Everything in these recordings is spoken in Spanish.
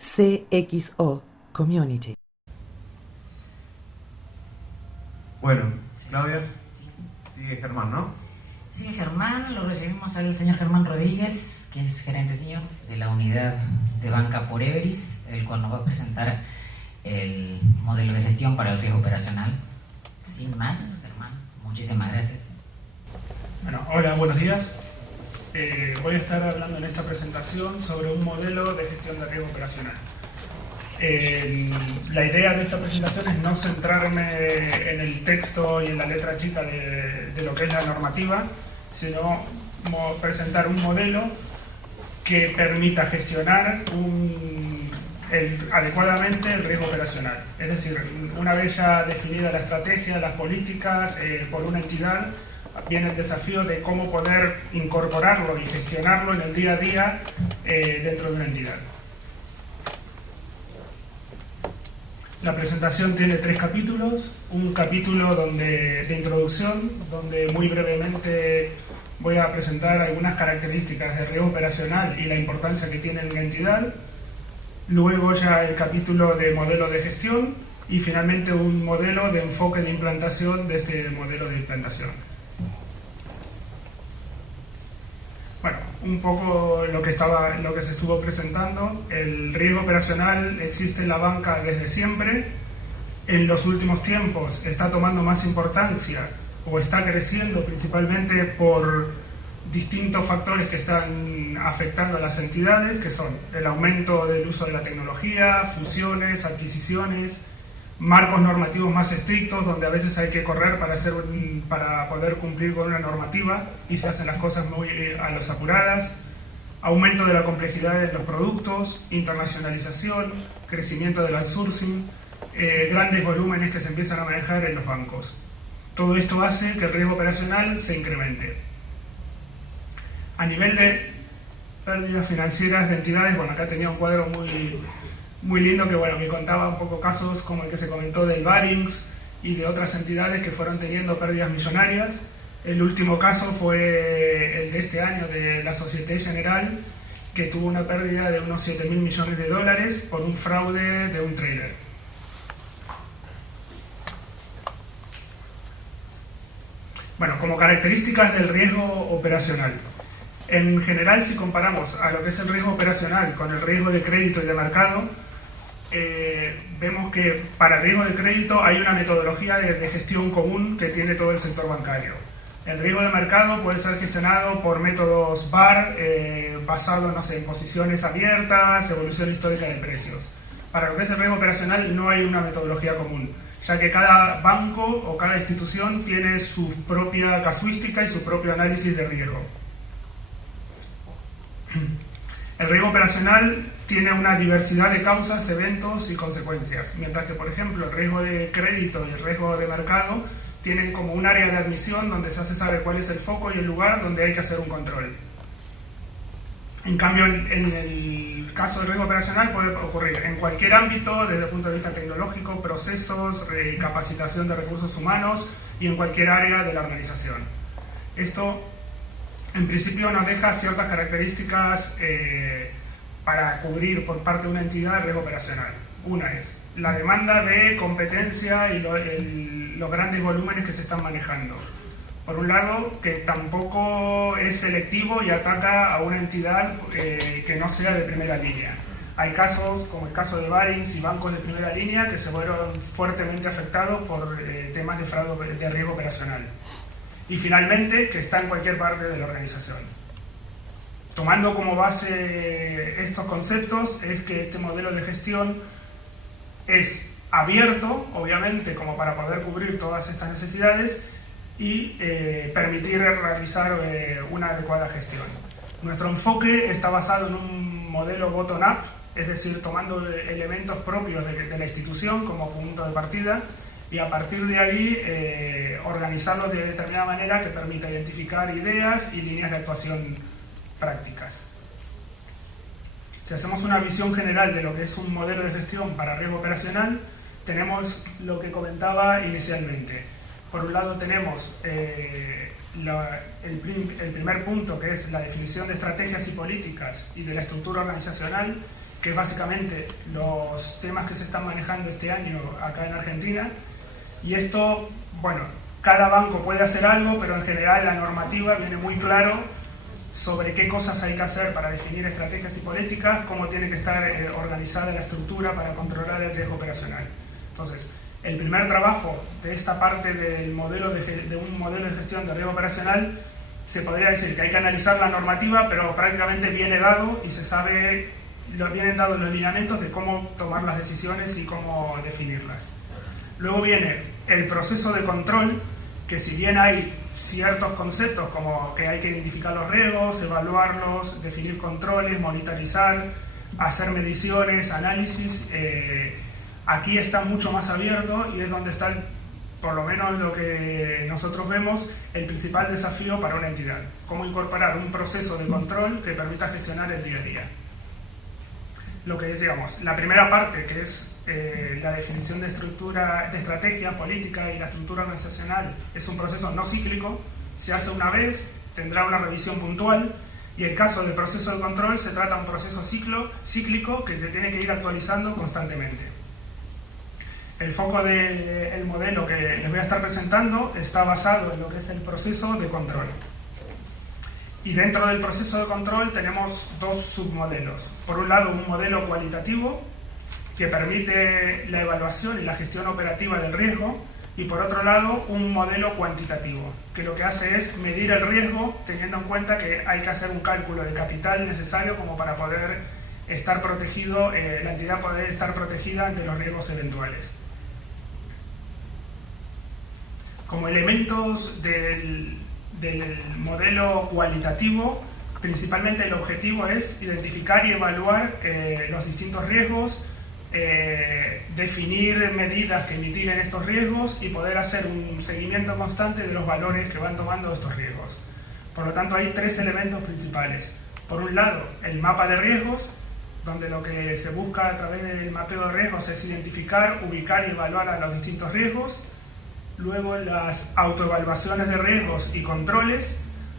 CXO Community. Bueno, Claudia, sigue Germán, ¿no? Sigue Germán, lo recibimos al señor Germán Rodríguez, que es gerente senior de la unidad de banca por Everis, el cual nos va a presentar el modelo de gestión para el riesgo operacional. Sin más, Germán, muchísimas gracias. Bueno, hola, buenos días. Voy a estar hablando en esta presentación sobre un modelo de gestión de riesgo operacional. La idea de esta presentación es no centrarme en el texto y en la letra chica de lo que es la normativa, sino presentar un modelo que permita gestionar adecuadamente el riesgo operacional. Es decir, una vez ya definida la estrategia, las políticas por una entidad, viene el desafío de cómo poder incorporarlo y gestionarlo en el día a día dentro de una entidad. La presentación tiene 3 capítulos, un capítulo de introducción, donde muy brevemente voy a presentar algunas características de riesgo operacional y la importancia que tiene en la entidad, luego ya el capítulo de modelo de gestión y finalmente un modelo de enfoque de implantación de este modelo de implantación. Bueno, un poco lo que se estuvo presentando. El riesgo operacional existe en la banca desde siempre. En los últimos tiempos está tomando más importancia o está creciendo principalmente por distintos factores que están afectando a las entidades, que son el aumento del uso de la tecnología, fusiones, adquisiciones, marcos normativos más estrictos, donde a veces hay que correr para poder cumplir con una normativa y se hacen las cosas muy a las apuradas, aumento de la complejidad de los productos, internacionalización, crecimiento del outsourcing, grandes volúmenes que se empiezan a manejar en los bancos. Todo esto hace que el riesgo operacional se incremente. A nivel de pérdidas financieras de entidades, bueno, acá tenía un cuadro muy lindo que contaba un poco casos como el que se comentó del Barings y de otras entidades que fueron teniendo pérdidas millonarias. El último caso fue el de este año de la Société Générale, que tuvo una pérdida de unos 7.000 millones de dólares por un fraude de un trader. Bueno, como características del riesgo operacional. En general, si comparamos a lo que es el riesgo operacional con el riesgo de crédito y de mercado, vemos que para el riesgo de crédito hay una metodología de gestión común que tiene todo el sector bancario. El riesgo de mercado puede ser gestionado por métodos VAR, basados, no sé, en posiciones abiertas, evolución histórica de precios. Para lo que es el riesgo operacional no hay una metodología común, ya que cada banco o cada institución tiene su propia casuística y su propio análisis de riesgo. El riesgo operacional tiene una diversidad de causas, eventos y consecuencias, mientras que, por ejemplo, el riesgo de crédito y el riesgo de mercado tienen como un área de admisión donde se hace saber cuál es el foco y el lugar donde hay que hacer un control. En cambio, en el caso del riesgo operacional puede ocurrir en cualquier ámbito, desde el punto de vista tecnológico, procesos, capacitación de recursos humanos y en cualquier área de la organización. Esto, en principio, nos deja ciertas características para cubrir por parte de una entidad el riesgo operacional. Una es la demanda de competencia y los grandes volúmenes que se están manejando. Por un lado, que tampoco es selectivo y ataca a una entidad que no sea de primera línea. Hay casos, como el caso de Barings y bancos de primera línea, que se fueron fuertemente afectados por temas de fraude de riesgo operacional. Y finalmente, que está en cualquier parte de la organización. Tomando como base estos conceptos, es que este modelo de gestión es abierto, obviamente, como para poder cubrir todas estas necesidades y permitir realizar una adecuada gestión. Nuestro enfoque está basado en un modelo bottom-up, es decir, tomando elementos propios de la institución como punto de partida, y a partir de ahí organizarlos de determinada manera que permita identificar ideas y líneas de actuación prácticas. Si hacemos una visión general de lo que es un modelo de gestión para riesgo operacional, tenemos lo que comentaba inicialmente. Por un lado tenemos el primer punto, que es la definición de estrategias y políticas y de la estructura organizacional, que es básicamente los temas que se están manejando este año acá en Argentina. Y esto, bueno, cada banco puede hacer algo, pero en general la normativa viene muy claro sobre qué cosas hay que hacer para definir estrategias y políticas, cómo tiene que estar organizada la estructura para controlar el riesgo operacional. Entonces, el primer trabajo de esta parte del modelo de un modelo de gestión de riesgo operacional, se podría decir que hay que analizar la normativa, pero prácticamente viene dado y se sabe, vienen dados los lineamientos de cómo tomar las decisiones y cómo definirlas. Luego viene el proceso de control, que si bien hay ciertos conceptos como que hay que identificar los riesgos, evaluarlos, definir controles, monitorizar, hacer mediciones, análisis, aquí está mucho más abierto y es donde está, por lo menos lo que nosotros vemos, el principal desafío para una entidad. Cómo incorporar un proceso de control que permita gestionar el día a día. Lo que decíamos, la primera parte, que es la definición de estrategia política y la estructura organizacional, es un proceso no cíclico, se hace una vez, tendrá una revisión puntual, y el caso del proceso de control se trata de un proceso cíclico que se tiene que ir actualizando constantemente. El foco del modelo que les voy a estar presentando está basado en lo que es el proceso de control. Y dentro del proceso de control tenemos dos submodelos. Por un lado, un modelo cualitativo que permite la evaluación y la gestión operativa del riesgo, y por otro lado, un modelo cuantitativo, que lo que hace es medir el riesgo teniendo en cuenta que hay que hacer un cálculo de capital necesario como para poder estar protegido, la entidad poder estar protegida ante los riesgos eventuales. Como elementos del modelo cualitativo, principalmente el objetivo es identificar y evaluar los distintos riesgos, definir medidas que mitiguen estos riesgos y poder hacer un seguimiento constante de los valores que van tomando estos riesgos. Por lo tanto, hay tres elementos principales. Por un lado, el mapa de riesgos, donde lo que se busca a través del mapeo de riesgos es identificar, ubicar y evaluar a los distintos riesgos. Luego, las autoevaluaciones de riesgos y controles,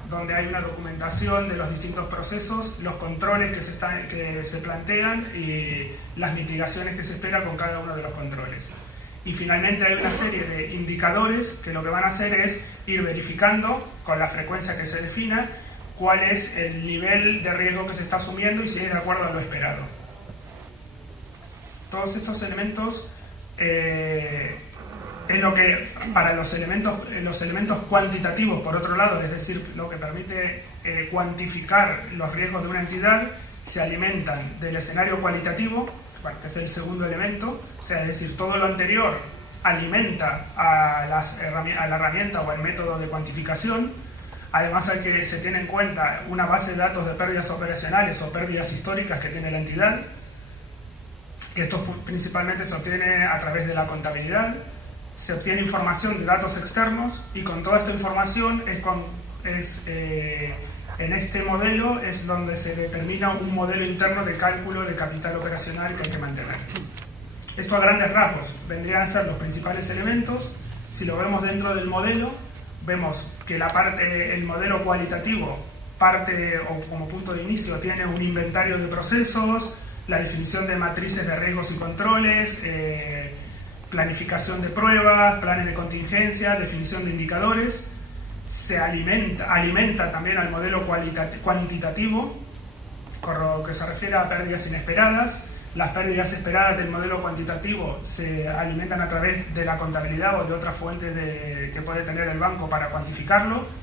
donde hay una documentación de los distintos procesos, los controles que se plantean y las mitigaciones que se espera con cada uno de los controles. Y finalmente hay una serie de indicadores que lo que van a hacer es ir verificando con la frecuencia que se defina cuál es el nivel de riesgo que se está asumiendo y si es de acuerdo a lo esperado. Todos estos elementos es lo que para los elementos cuantitativos, por otro lado, es decir, lo que permite cuantificar los riesgos de una entidad, se alimentan del escenario cualitativo, que es el segundo elemento, o sea, es decir, todo lo anterior alimenta a la herramienta o al método de cuantificación. Además, hay que se tiene en cuenta una base de datos de pérdidas operacionales o pérdidas históricas que tiene la entidad, que esto principalmente se obtiene a través de la contabilidad. Se obtiene información de datos externos y con toda esta información en este modelo es donde se determina un modelo interno de cálculo de capital operacional que hay que mantener. Esto a grandes rasgos vendrían a ser los principales elementos. Si lo vemos dentro del modelo, vemos que el modelo cualitativo parte o como punto de inicio tiene un inventario de procesos, la definición de matrices de riesgos y controles, planificación de pruebas, planes de contingencia, definición de indicadores. Se alimenta también al modelo cuantitativo, con lo que se refiere a pérdidas inesperadas. Las pérdidas esperadas del modelo cuantitativo se alimentan a través de la contabilidad o de otras fuentes que puede tener el banco para cuantificarlo.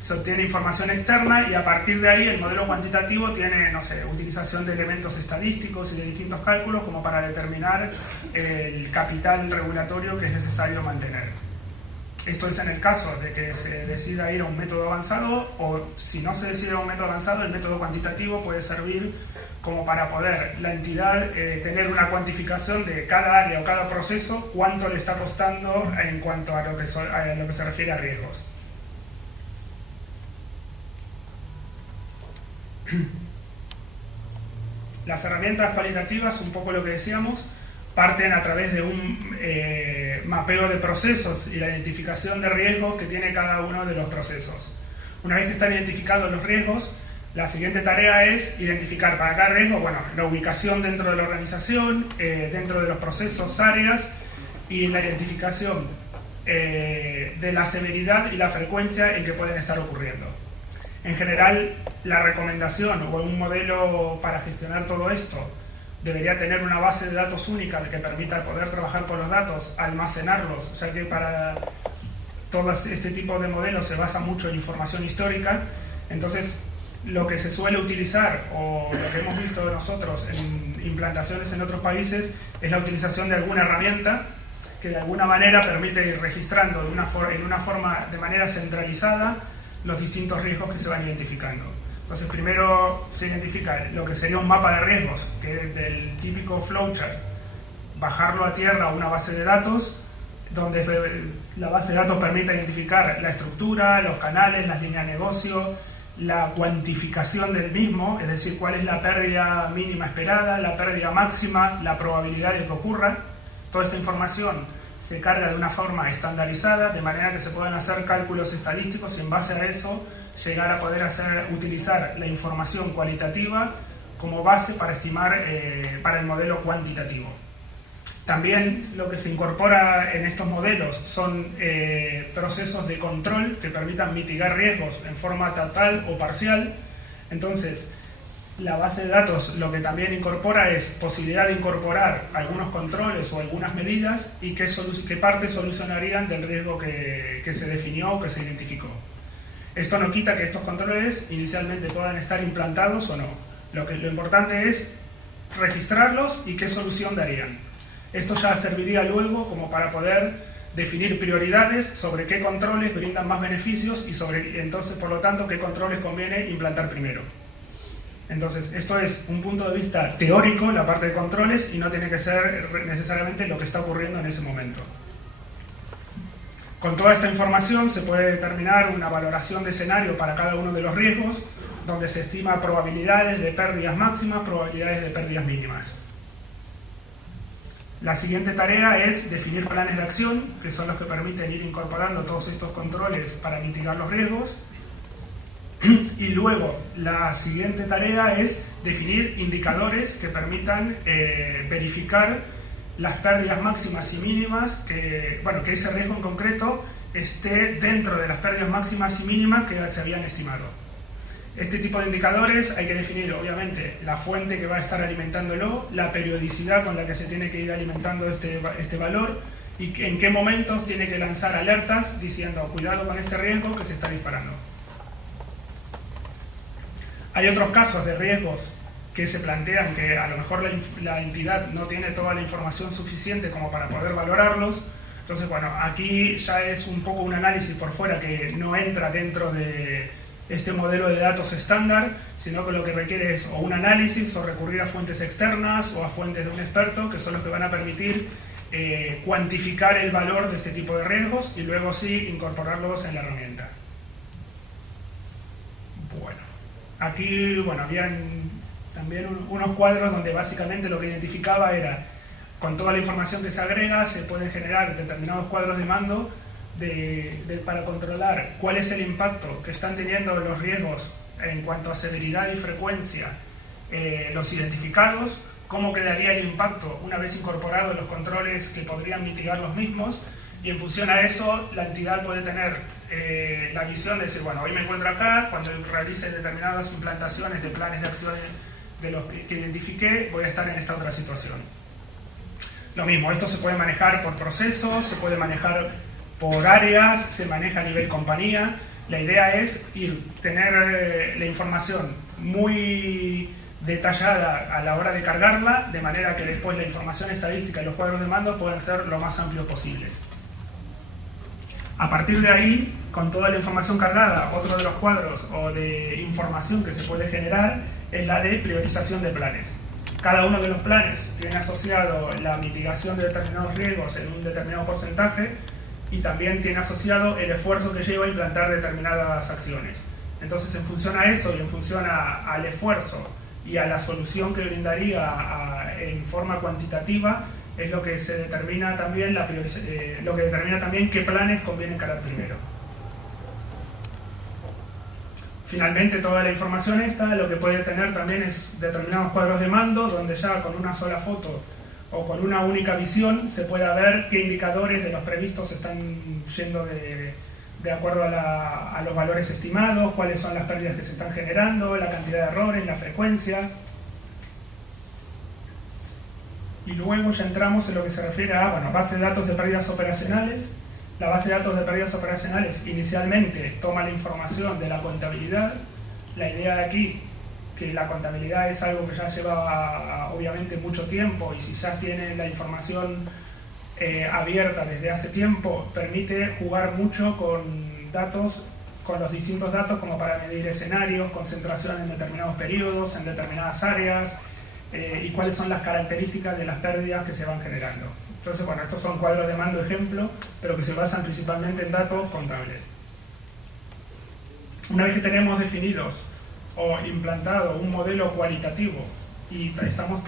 Se obtiene información externa y a partir de ahí el modelo cuantitativo tiene, utilización de elementos estadísticos y de distintos cálculos como para determinar el capital regulatorio que es necesario mantener. Esto es en el caso de que se decida ir a un método avanzado, o si no se decide a un método avanzado, el método cuantitativo puede servir como para poder la entidad tener una cuantificación de cada área o cada proceso, cuánto le está costando en cuanto a lo que se refiere a riesgos. Las herramientas cualitativas, un poco lo que decíamos, parten a través de un mapeo de procesos y la identificación de riesgos que tiene cada uno de los procesos. Una vez que están identificados los riesgos, La siguiente tarea es identificar para cada riesgo, bueno, la ubicación dentro de la organización, dentro de los procesos, áreas, y la identificación de la severidad y la frecuencia en que pueden estar ocurriendo. En general, la recomendación o un modelo para gestionar todo esto debería tener una base de datos única que permita poder trabajar con los datos, almacenarlos, o sea que para todo este tipo de modelos se basa mucho en información histórica. Entonces, lo que se suele utilizar, o lo que hemos visto nosotros en implantaciones en otros países, es la utilización de alguna herramienta que de alguna manera permite ir registrando en una forma de manera centralizada los distintos riesgos que se van identificando. Entonces, primero se identifica lo que sería un mapa de riesgos, que es del típico flowchart, bajarlo a tierra a una base de datos, donde la base de datos permite identificar la estructura, los canales, las líneas de negocio, la cuantificación del mismo, es decir, cuál es la pérdida mínima esperada, la pérdida máxima, la probabilidad de que ocurra. Toda esta información se carga de una forma estandarizada, de manera que se puedan hacer cálculos estadísticos y en base a eso llegar a poder utilizar la información cualitativa como base para estimar para el modelo cuantitativo. También lo que se incorpora en estos modelos son procesos de control que permitan mitigar riesgos en forma total o parcial. Entonces, la base de datos lo que también incorpora es posibilidad de incorporar algunos controles o algunas medidas y qué partes solucionarían del riesgo que se definió o que se identificó. Esto no quita que estos controles inicialmente puedan estar implantados o no. Lo importante es registrarlos y qué solución darían. Esto ya serviría luego como para poder definir prioridades sobre qué controles brindan más beneficios y entonces, por lo tanto, qué controles conviene implantar primero. Entonces, esto es un punto de vista teórico, la parte de controles, y no tiene que ser necesariamente lo que está ocurriendo en ese momento. Con toda esta información se puede determinar una valoración de escenario para cada uno de los riesgos, donde se estima probabilidades de pérdidas máximas, probabilidades de pérdidas mínimas. La siguiente tarea es definir planes de acción, que son los que permiten ir incorporando todos estos controles para mitigar los riesgos. Y luego, la siguiente tarea es definir indicadores que permitan verificar las pérdidas máximas y mínimas, que ese riesgo en concreto esté dentro de las pérdidas máximas y mínimas que se habían estimado. Este tipo de indicadores hay que definir, obviamente, la fuente que va a estar alimentándolo, la periodicidad con la que se tiene que ir alimentando este valor y en qué momentos tiene que lanzar alertas diciendo cuidado con este riesgo que se está disparando. Hay otros casos de riesgos que se plantean que a lo mejor la entidad no tiene toda la información suficiente como para poder valorarlos. Entonces, bueno, aquí ya es un poco un análisis por fuera que no entra dentro de este modelo de datos estándar, sino que lo que requiere es o un análisis o recurrir a fuentes externas o a fuentes de un experto, que son los que van a permitir cuantificar el valor de este tipo de riesgos y luego sí incorporarlos en la herramienta. Bueno, aquí habían también unos cuadros donde básicamente lo que identificaba era, con toda la información que se agrega, se pueden generar determinados cuadros de mando para controlar cuál es el impacto que están teniendo los riesgos en cuanto a severidad y frecuencia los identificados, cómo quedaría el impacto una vez incorporados los controles que podrían mitigar los mismos, y en función a eso la entidad puede tener la visión de decir, bueno, hoy me encuentro acá, cuando realice determinadas implantaciones de planes de acción de los que identifiqué, voy a estar en esta otra situación. Lo mismo, esto se puede manejar por procesos, se puede manejar por áreas, se maneja a nivel compañía. La idea es tener la información muy detallada a la hora de cargarla, de manera que después la información estadística y los cuadros de mando puedan ser lo más amplios posibles. A partir de ahí, con toda la información cargada, otro de los cuadros o de información que se puede generar es la de priorización de planes. Cada uno de los planes tiene asociado la mitigación de determinados riesgos en un determinado porcentaje y también tiene asociado el esfuerzo que lleva a implantar determinadas acciones. Entonces, en función a eso y en función al esfuerzo y a la solución que brindaría en forma cuantitativa, es lo que se determina también lo que determina también qué planes conviene encarar primero. Finalmente, toda la información esta lo que puede tener también es determinados cuadros de mando, donde ya con una sola foto o con una única visión se pueda ver qué indicadores de los previstos están yendo de acuerdo a los valores estimados, cuáles son las pérdidas que se están generando, la cantidad de errores, la frecuencia. Y luego ya entramos en lo que se refiere a base de datos de pérdidas operacionales. La base de datos de pérdidas operacionales inicialmente toma la información de la contabilidad. La idea de aquí, que la contabilidad es algo que ya lleva obviamente mucho tiempo, y si ya tiene la información abierta desde hace tiempo, permite jugar mucho con datos, con los distintos datos, como para medir escenarios, concentración en determinados periodos, en determinadas áreas, y cuáles son las características de las pérdidas que se van generando. Entonces, estos son cuadros de mando ejemplo, pero que se basan principalmente en datos contables. Una vez que tenemos definidos o implantado un modelo cualitativo y estamos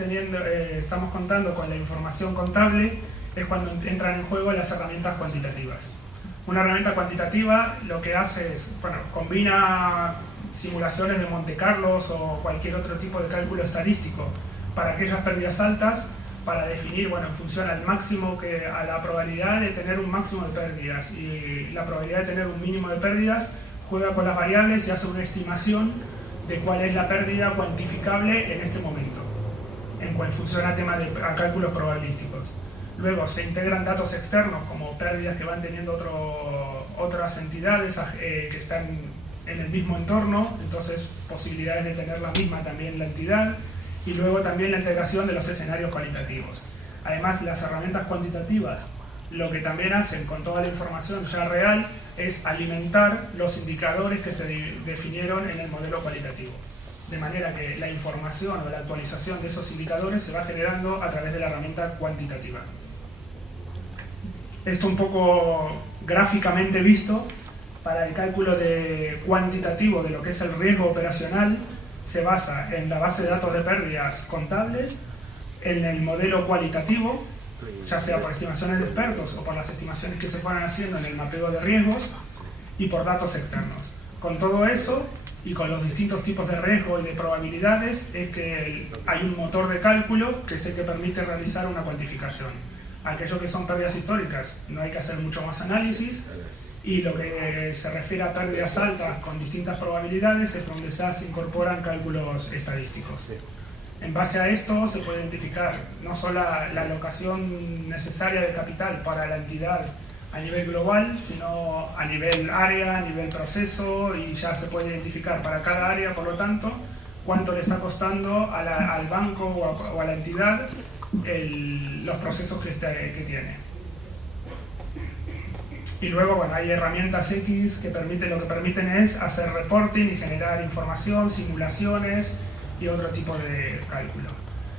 contando con la información contable, es cuando entran en juego las herramientas cuantitativas. Una herramienta cuantitativa lo que hace es, combina simulaciones de Monte Carlo o cualquier otro tipo de cálculo estadístico para aquellas pérdidas altas, para definir, en función al máximo, a la probabilidad de tener un máximo de pérdidas y la probabilidad de tener un mínimo de pérdidas, juega con las variables y hace una estimación de cuál es la pérdida cuantificable en este momento, en función a cálculos probabilísticos. Luego se integran datos externos como pérdidas que van teniendo otras entidades que están en el mismo entorno, entonces posibilidades de tener la misma también la entidad, y luego también la integración de los escenarios cualitativos. Además, las herramientas cuantitativas lo que también hacen con toda la información ya real es alimentar los indicadores que se definieron en el modelo cualitativo. De manera que la información o la actualización de esos indicadores se va generando a través de la herramienta cuantitativa. Esto un poco gráficamente visto, para el cálculo cuantitativo de lo que es el riesgo operacional, se basa en la base de datos de pérdidas contables, en el modelo cualitativo, ya sea por estimaciones de expertos o por las estimaciones que se fueran haciendo en el mapeo de riesgos, y por datos externos. Con todo eso y con los distintos tipos de riesgo y de probabilidades, es que hay un motor de cálculo que es el que permite realizar una cuantificación. Aquello que son pérdidas históricas, no hay que hacer mucho más análisis, y lo que se refiere a pérdidas altas con distintas probabilidades es donde ya se incorporan cálculos estadísticos. En base a esto se puede identificar no solo la alocación necesaria de capital para la entidad a nivel global, sino a nivel área, a nivel proceso, y ya se puede identificar para cada área, por lo tanto, cuánto le está costando al banco o a la entidad los procesos que tiene. Y luego, hay herramientas X que lo que permiten es hacer reporting y generar información, simulaciones y otro tipo de cálculo.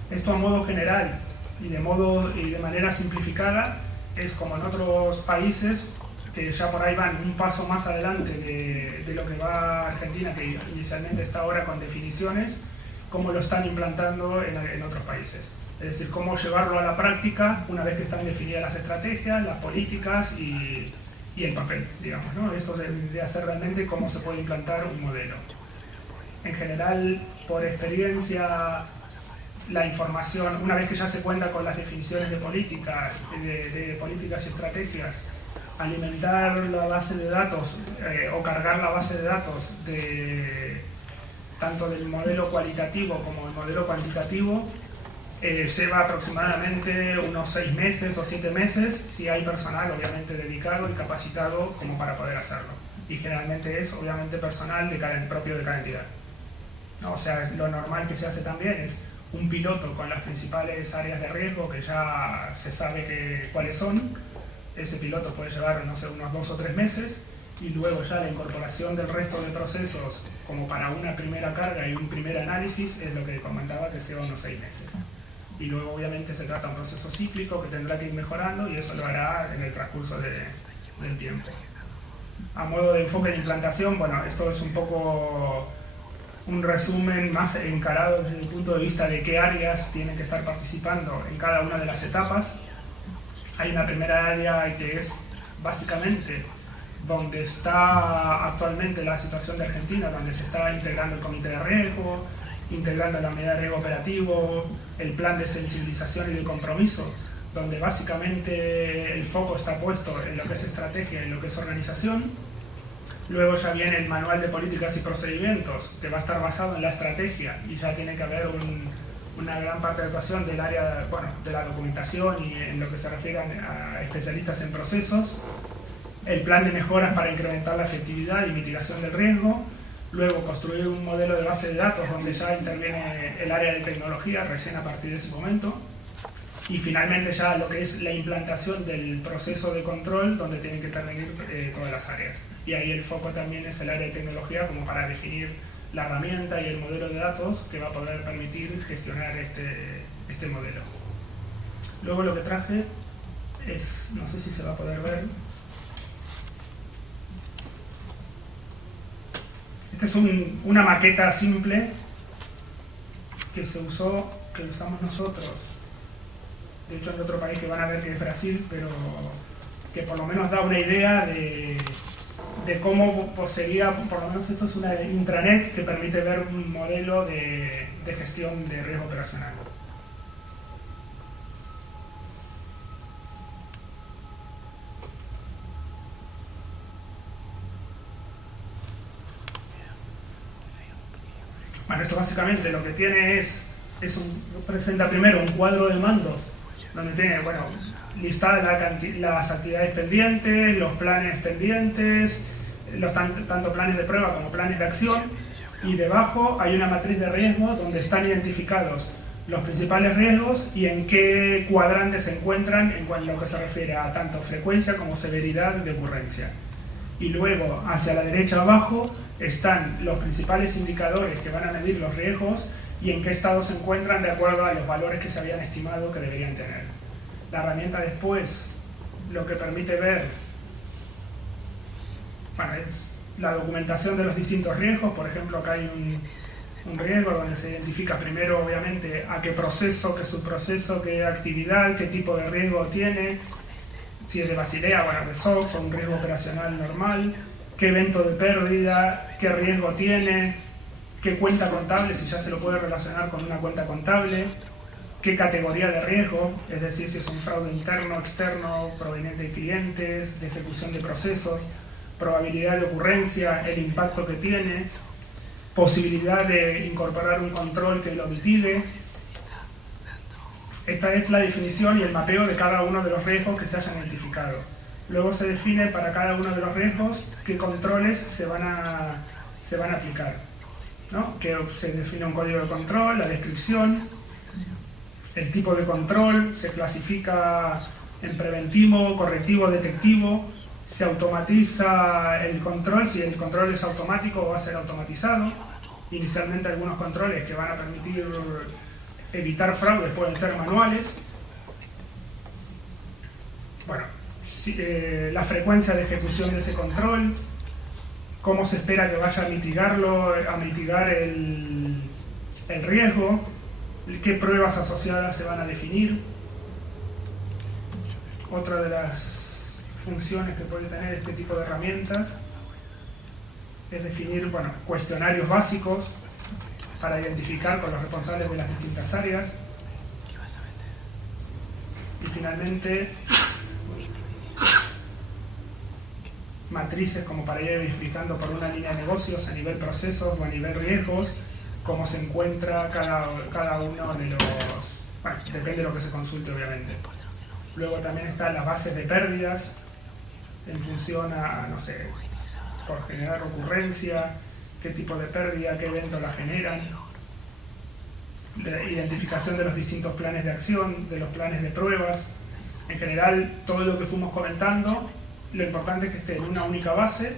Esto a modo general y de manera simplificada es como en otros países que ya por ahí van un paso más adelante de lo que va Argentina, que inicialmente está ahora con definiciones, cómo lo están implantando en otros países. Es decir, cómo llevarlo a la práctica una vez que están definidas las estrategias, las políticas y el papel, digamos, ¿no? Esto debería ser realmente cómo se puede implantar un modelo. En general, por experiencia, la información, una vez que ya se cuenta con las definiciones de políticas y estrategias, alimentar la base de datos o cargar la base de datos tanto del modelo cualitativo como del modelo cuantitativo, lleva aproximadamente unos 6 meses o 7 meses, si hay personal obviamente dedicado y capacitado como para poder hacerlo. Y generalmente es obviamente personal propio de cada entidad, ¿no? O sea, lo normal que se hace también es un piloto con las principales áreas de riesgo que ya se sabe cuáles son. Ese piloto puede llevar, unos 2 o 3 meses, y luego ya la incorporación del resto de procesos como para una primera carga y un primer análisis es lo que comentaba, que sea unos 6 meses. Y luego obviamente se trata de un proceso cíclico que tendrá que ir mejorando, y eso lo hará en el transcurso del tiempo. A modo de enfoque de implantación, esto es un poco un resumen más encarado desde el punto de vista de qué áreas tienen que estar participando en cada una de las etapas. Hay una primera área que es básicamente donde está actualmente la situación de Argentina, donde se está integrando el comité de riesgo, integrando la unidad de riesgo operativo, el plan de sensibilización y de compromiso, donde básicamente el foco está puesto en lo que es estrategia y en lo que es organización. Luego ya viene el manual de políticas y procedimientos, que va a estar basado en la estrategia, y ya tiene que haber una gran parte de actuación del área, bueno, de la documentación y en lo que se refiere a especialistas en procesos. El plan de mejoras para incrementar la efectividad y mitigación del riesgo. Luego construir un modelo de base de datos donde ya interviene el área de tecnología recién a partir de ese momento. Y finalmente ya lo que es la implantación del proceso de control, donde tienen que intervenir todas las áreas. Y ahí el foco también es el área de tecnología, como para definir la herramienta y el modelo de datos que va a poder permitir gestionar este modelo. Luego lo que traje es, no sé si se va a poder ver, esta es una maqueta simple que usamos nosotros, de hecho en otro país que van a ver que es Brasil, pero que por lo menos da una idea de cómo sería, por lo menos esto es una intranet que permite ver un modelo de gestión de riesgo operacional. Bueno, esto básicamente lo que tiene presenta primero un cuadro de mando donde tiene, bueno, listadas las actividades pendientes, los planes pendientes, tanto planes de prueba como planes de acción, y debajo hay una matriz de riesgos donde están identificados los principales riesgos y en qué cuadrante se encuentran en cuanto a lo que se refiere a tanto frecuencia como severidad de ocurrencia. Y luego, hacia la derecha abajo, están los principales indicadores que van a medir los riesgos y en qué estado se encuentran de acuerdo a los valores que se habían estimado que deberían tener. La herramienta después lo que permite ver, bueno, es la documentación de los distintos riesgos. Por ejemplo, acá hay un riesgo donde se identifica primero, obviamente, a qué proceso, qué subproceso, qué actividad, qué tipo de riesgo tiene, si es de Basilea, bueno, de SOX o un riesgo operacional normal, qué evento de pérdida, qué riesgo tiene, qué cuenta contable, si ya se lo puede relacionar con una cuenta contable, qué categoría de riesgo, es decir, si es un fraude interno, externo, proveniente de clientes, de ejecución de procesos, probabilidad de ocurrencia, el impacto que tiene, posibilidad de incorporar un control que lo mitigue. Esta es la definición y el mapeo de cada uno de los riesgos que se hayan identificado. Luego se define para cada uno de los riesgos qué controles se van a aplicar, ¿no? Que se define un código de control, la descripción, el tipo de control, se clasifica en preventivo, correctivo, detectivo, se automatiza el control, si el control es automático va a ser automatizado. Inicialmente algunos controles que van a permitir evitar fraudes pueden ser manuales. Bueno, la frecuencia de ejecución de ese control, cómo se espera que vaya a mitigar el riesgo, qué pruebas asociadas se van a definir. Otra de las funciones que puede tener este tipo de herramientas es definir, bueno, cuestionarios básicos para identificar con los responsables de las distintas áreas. Y finalmente, matrices como para ir verificando por una línea de negocios a nivel procesos o a nivel riesgos, cómo se encuentra cada uno de los... Bueno, depende de lo que se consulte, obviamente. Luego también están las bases de pérdidas, en función a, no sé, por generar ocurrencia, qué tipo de pérdida, qué evento la generan, la identificación de los distintos planes de acción, de los planes de pruebas. En general, todo lo que fuimos comentando, lo importante es que esté en una única base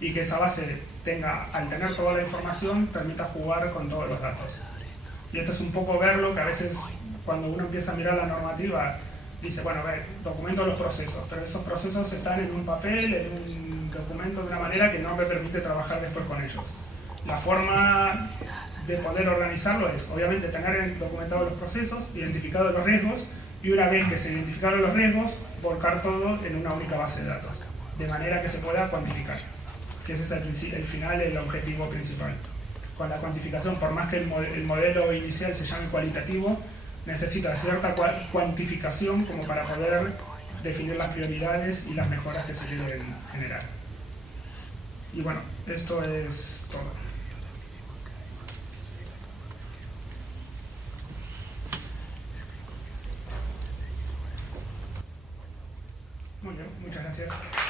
y que esa base tenga, al tener toda la información, permita jugar con todos los datos. Y esto es un poco verlo, que a veces cuando uno empieza a mirar la normativa, dice, bueno, documento los procesos, pero esos procesos están en un papel, en un documento de una manera que no me permite trabajar después con ellos. La forma de poder organizarlo es, obviamente, tener documentados los procesos, identificados los riesgos, y una vez que se identificaron los riesgos, volcar todo en una única base de datos. de manera que se pueda cuantificar, que ese es el final, el objetivo principal. Con la cuantificación, por más que el modelo inicial se llame cualitativo, necesita cierta cuantificación como para poder definir las prioridades y las mejoras que se quieren generar. Y bueno, esto es todo. Muy bien, muchas gracias.